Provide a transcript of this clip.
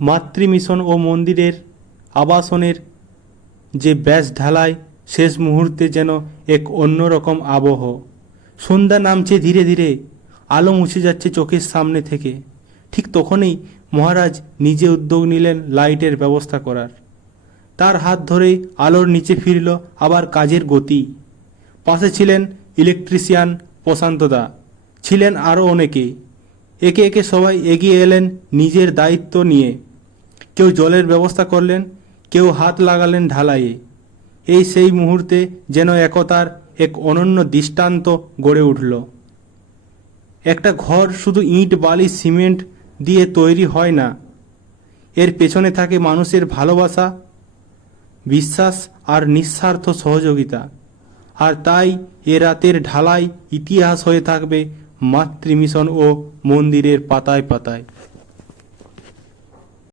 মাতৃমিশন ও মন্দিরের আবাসনের যে ব্যাস ঢালাই, শেষ মুহূর্তে যেন এক অন্যরকম আবহ। সন্ধ্যা নামছে ধীরে ধীরে, আলো মুছে যাচ্ছে চোখের সামনে থেকে। ঠিক তখনই মহারাজ নিজে উদ্যোগ নিলেন লাইটের ব্যবস্থা করার। তার হাত ধরেই আলোর নিচে ফিরল আবার কাজের গতি। পাশে ছিলেন ইলেকট্রিশিয়ান প্রশান্তদা, ছিলেন আরও অনেকে। একে একে সবাই এগিয়ে এলেন নিজের দায়িত্ব নিয়ে। কেউ জলের ব্যবস্থা করলেন, কেউ হাত লাগালেন ঢালাইয়ে। এই সেই মুহূর্তে যেন একতার এক অনন্য দৃষ্টান্ত গড়ে উঠল। একটা ঘর শুধু ইট বালি সিমেন্ট দিয়ে তৈরি হয় না, এর পেছনে থাকে মানুষের ভালোবাসা, বিশ্বাস আর নিঃস্বার্থ সহযোগিতা। আর তাই এ রাতের ঢালাই ইতিহাস হয়ে থাকবে মাতৃমিশন ও মন্দিরের পাতায় পাতায়।